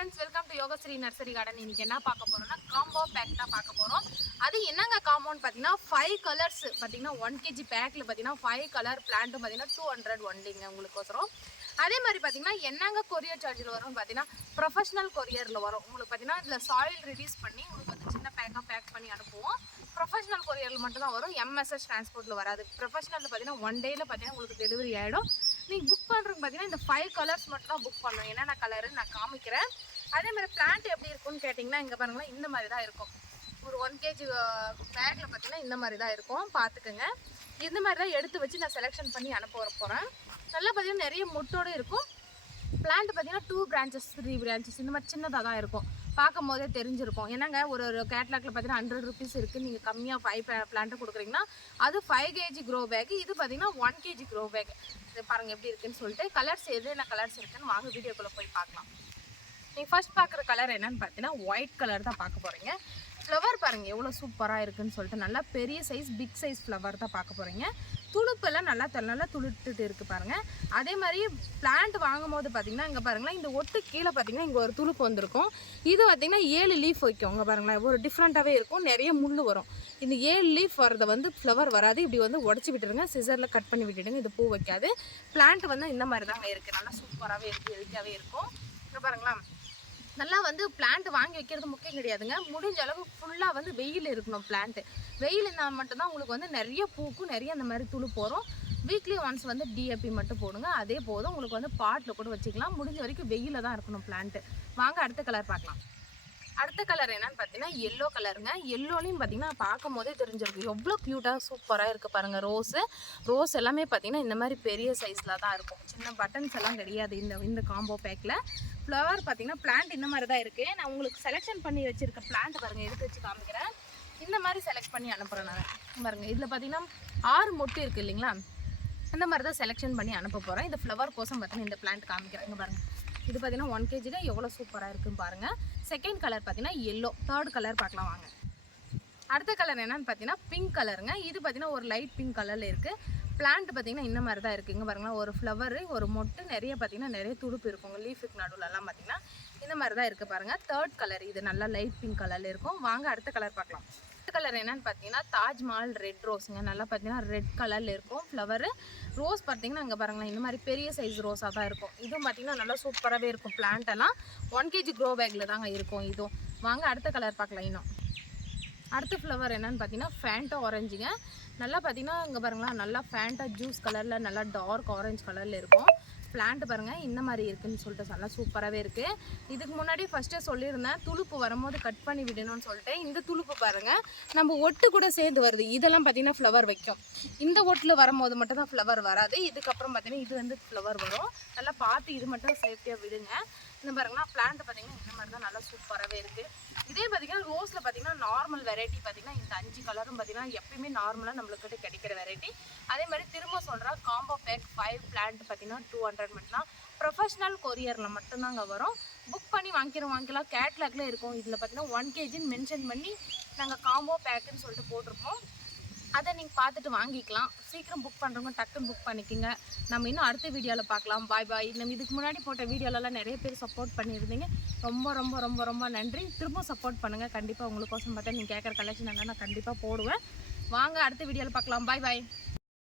friends, welcome to Yogasri Nursery Garden. இன்னைக்கு என்ன பார்க்க போறோம்னா காம்போ பேக் தான் பார்க்க போறோம். அது என்னங்க காம்போன்னு பாத்தீங்கன்னா 5 கலர்ஸ் பாத்தீங்கன்னா 1 kg பேக்ல பாத்தீங்கன்னா 5 கலர் பிளான்ட் பாத்தீங்கன்னா 200 ஒன்லிங்க உங்களுக்கோசரம். அதே மாதிரி பாத்தீங்கன்னா என்னங்க கொரியர் சார்ஜில் வரும் பாத்தீங்கன்னா ப்ரொஃபஷனல் கொரியர்ல வரும். உங்களுக்கு பாத்தீங்கன்னா இதுல சாயில் ரிலீஸ் பண்ணி உங்களுக்கு வந்து சின்ன பேக் பண்ணி அனுப்புவோம். ப்ரொஃபஷனல் கொரியரில் மட்டும் தான் வரும். எம்எஸ்எஸ் டிரான்ஸ்போர்ட்ல வராது. ப்ரொஃபஷனல் பாத்தீங்கன்னா 1 டேல பாத்தீங்கன்னா உங்களுக்கு டெலிவரி ஆயிடும். நீங்கள் புக் பண்ணுறதுக்கு பார்த்தீங்கன்னா இந்த 5 கலர்ஸ் மட்டும் தான் புக் பண்ணணும். என்னென்ன கலருன்னு நான் காமிக்கிறேன். அதே மாதிரி பிளான்ட் எப்படி இருக்கும்னு கேட்டிங்கன்னா இங்கே பாருங்களேன், இந்த மாதிரி தான் இருக்கும். ஒரு 1 kg பேக்கில் பார்த்தீங்கன்னா இந்த மாதிரி தான் இருக்கும். பார்த்துக்குங்க. இந்த மாதிரி தான் எடுத்து வச்சு நான் செலெக்ஷன் பண்ணி அனுப்ப போகிறேன். நல்லா பார்த்தீங்கன்னா நிறைய மொட்டோடு இருக்கும். பிளான்ட் பார்த்தீங்கன்னா 2 branches 3 branches இந்த மாதிரி சின்னதாக தான் இருக்கும். பார்க்கும் போதே தெரிஞ்சிருக்கும். ஏன்னாங்க ஒரு கேட்லாக்ல பார்த்தீங்கன்னா 100 rupees இருக்குது. நீங்கள் கம்மியாக 5 பிளான்ட்டு கொடுக்குறீங்கன்னா அது 5 kg க்ரோ பேக். இது பார்த்தீங்கன்னா 1 kg க்ரோ பேக். இது பாருங்கள் எப்படி இருக்குன்னு சொல்லிட்டு. கலர்ஸ் என்ன கலர்ஸ் இருக்குன்னு வாங்க வீடியோக்குள்ளே போய் பார்க்கலாம். நீங்கள் ஃபர்ஸ்ட் பார்க்குற கலர் என்னன்னு பார்த்தீங்கன்னா ஒயிட் கலர் தான் பார்க்க போகிறீங்க. ஃப்ளவர் பாருங்கள் எவ்வளோ சூப்பராக இருக்குன்னு சொல்லிட்டு நல்லா பெரிய சைஸ் பிக் சைஸ் ஃப்ளவர் தான் பார்க்க போகிறீங்க. துளுப்பெல்லாம் நல்லா துளுத்துட்டு இருக்குது பாருங்கள். அதே மாதிரி பிளான்ட் வாங்கும் போது பார்த்தீங்கன்னா இங்கே பாருங்களேன், இந்த ஒட்டு கீழே பார்த்தீங்கன்னா இங்கே ஒரு துளுப்பு வந்திருக்கும். இது பார்த்தீங்கன்னா 7 லீஃப் வைக்கும். இங்கே பாருங்களேன் ஒரு டிஃப்ரெண்ட்டாகவே இருக்கும். நிறைய முள் வரும். இந்த 7 லீஃப் வரதை வந்து ஃப்ளவர் வராது. இப்படி வந்து உடச்சி விட்டுருங்க, சிசரில் கட் பண்ணி விட்டுடுங்க. இது பூ வைக்காது. பிளான்ட் வந்து இந்த மாதிரி தாங்க இருக்குது. நல்லா சூப்பராகவே இருக்குது, ஹெல்த்தியாகவே இருக்கும். இங்கே பாருங்களேன், நல்லா வந்து பிளான்ட் வாங்கி வைக்கிறது முக்கியம் கிடையாதுங்க. முடிஞ்ச அளவு ஃபுல்லாக வந்து வெயில் இருக்கணும். பிளான்ட்டு வெயில் இருந்தால் மட்டும்தான் உங்களுக்கு வந்து நிறைய பூக்கும், நிறைய அந்த மாதிரி துளு போகிறோம். வீக்லி ஒன்ஸ் வந்து டிஏபி மட்டும் போடுங்க, அதே போதும். உங்களுக்கு வந்து பாட்டில் கூட வச்சுக்கலாம். முடிஞ்ச வரைக்கும் வெயிலில் தான் இருக்கணும் பிளான்ட்டு. வாங்க அடுத்த கலர் பார்க்கலாம். அடுத்த கலர் என்னன்னு பார்த்தீங்கன்னா எல்லோ கலருங்க. எல்லோலையும் பார்த்தீங்கன்னா பார்க்கும் போதே தெரிஞ்சிருக்கு எவ்வளோ க்யூட்டாக சூப்பராக இருக்குது பாருங்கள். ரோஸ் எல்லாமே பார்த்தீங்கன்னா இந்த மாதிரி பெரிய சைஸில் தான் இருக்கும். சின்ன பட்டன்ஸ் எல்லாம் கிடையாது இந்த காம்போ பேக்கில். ஃப்ளவர் பார்த்தீங்கன்னா பிளான்ட் இந்த மாதிரி தான் இருக்குது. நான் உங்களுக்கு செலெக்ஷன் பண்ணி வச்சுருக்க பிளான்ட் பாருங்கள், எடுத்து வச்சு காமிக்கிறேன். இந்த மாதிரி செலக்ட் பண்ணி அனுப்புகிறேன் நான் பாருங்கள். இதில் பார்த்தீங்கன்னா 6 மொட்டு இருக்குது இல்லைங்களா, அந்த மாதிரி தான் செலெக்ஷன் பண்ணி அனுப்ப போகிறேன். இந்த ஃப்ளவர் கோசம் பார்த்தீங்கன்னா இந்த பிளான்ட் காமிக்கிறேன். இங்கே பாருங்கள், இது பார்த்தீங்கன்னா 1 kg எவ்வளோ சூப்பராக இருக்குன்னு பாருங்கள். செகண்ட் கலர் பார்த்தீங்கன்னா எல்லோ. தேர்ட் கலர் பார்க்கலாம் வாங்க. அடுத்த கலர் என்னன்னு பார்த்தீங்கன்னா பிங்க் கலருங்க. இது பார்த்தீங்கன்னா ஒரு லைட் பிங்க் கலரில் இருக்குது. பிளான்ட் பார்த்தீங்கன்னா இந்த மாதிரி தான் இருக்குது. இங்கே பாருங்களா ஒரு ஃப்ளவரு ஒரு மொட்டு நிறைய பார்த்தீங்கன்னா நிறைய துடுப்பு இருக்குங்க. லீஃபுக்கு நடுவில்லாம் பார்த்தீங்கன்னா இந்த மாதிரி தான் இருக்குது பாருங்கள். தேர்ட் கலர் இது நல்லா லைட் பிங்க் கலரில் இருக்கும். வாங்க அடுத்த கலர் பார்க்கலாம். அடுத்த கலர் என்னன்னு பார்த்தீங்கன்னா தாஜ்மஹால் ரெட் ரோஸுங்க. நல்லா பார்த்தீங்கன்னா ரெட் கலரில் இருக்கும் ஃப்ளவரு. ரோஸ் பார்த்தீங்கன்னா இங்கே பாருங்களேன் இந்த மாதிரி பெரிய சைஸ் ரோஸாக தான் இருக்கும். இதுவும் பார்த்தீங்கன்னா நல்லா சூப்பராகவே இருக்கும். பிளான்ட் எல்லாம் 1 kg க்ரோ பேக்கில் தாங்க இருக்கும் இதுவும். வாங்க அடுத்த கலர் பார்க்கலாம். இன்னும் அடுத்த ஃப்ளவர் என்னன்னு பார்த்தீங்கன்னா ஃபேண்டா ஆரஞ்சுங்க. நல்லா பார்த்தீங்கன்னா இங்கே பாருங்களேன் நல்லா ஃபேண்டா ஜூஸ் கலரில் நல்லா டார்க் ஆரஞ்சு கலரில் இருக்கும். பிளான்ட் பாருங்கள் இந்த மாதிரி இருக்குதுன்னு சொல்லிட்டு நல்லா சூப்பராகவே இருக்குது. இதுக்கு முன்னாடி ஃபஸ்ட்டே சொல்லியிருந்தேன் துளுப்பு வரும்போது கட் பண்ணி விடணும்னு சொல்லிட்டு. இந்த துளுப்பு பாருங்கள் நம்ம ஒட்டு கூட சேர்ந்து வருது. இதெல்லாம் பார்த்தீங்கன்னா ஃப்ளவர் வைக்கும். இந்த ஒட்டில் வரும்போது மட்டும் தான் ஃப்ளவர் வராது. இதுக்கப்புறம் பார்த்தீங்கன்னா இது வந்து ஃப்ளவர் வரும். நல்லா பார்த்து இது மட்டும் சேஃப்டியாக விடுங்க. இந்த பாருங்கன்னா பிளான்ட் பார்த்தீங்கன்னா இந்த மாதிரி தான் நல்லா சூப்பராகவே இருக்குது. இதே பார்த்தீங்கன்னா ரோஸில் பார்த்தீங்கன்னா நார்மல் வெரைட்டி பார்த்தீங்கன்னா இந்த 5 கலரும் பார்த்தீங்கன்னா எப்பயுமே நார்மலாக நம்மளுக்கிட்ட கிடைக்கிற வெரைட்டி. அதே மாதிரி திரும்ப சொல்கிறேன், காம்போ பேக் 5 பிளான்ட் பார்த்தீங்கன்னா 200 மட்டும்தான். ப்ரொஃபஷனல் கொரியரில் மட்டும்தாங்க வரும். புக் பண்ணி வாங்கிக்கலாம். கேட்லாக்ல இருக்கும். இதில் பார்த்தீங்கன்னா 1 kgன்னு மென்ஷன் பண்ணி நாங்கள் காம்போ பேக்குன்னு சொல்லிட்டு போட்டிருப்போம். அதை நீங்கள் பார்த்துட்டு வாங்கிக்கலாம். சீக்கிரம் புக் பண்ணுறவங்க டக்குன்னு புக் பண்ணிக்கோங்க. நம்ம இன்னும் அடுத்த வீடியோவில் பார்க்கலாம். பாய். நம்ம இதுக்கு முன்னாடி போட்ட வீடியோலலாம் நிறைய பேர் சப்போர்ட் பண்ணியிருந்தீங்க. ரொம்ப ரொம்ப ரொம்ப ரொம்ப நன்றி. திரும்ப சப்போர்ட் பண்ணுங்கள். கண்டிப்பாக உங்களுக்கோசம் பார்த்தா நீங்கள் கேட்குற கலெக்ஷன் நான் கண்டிப்பாக போடுவேன். வாங்க அடுத்த வீடியோவில் பார்க்கலாம். பாய்.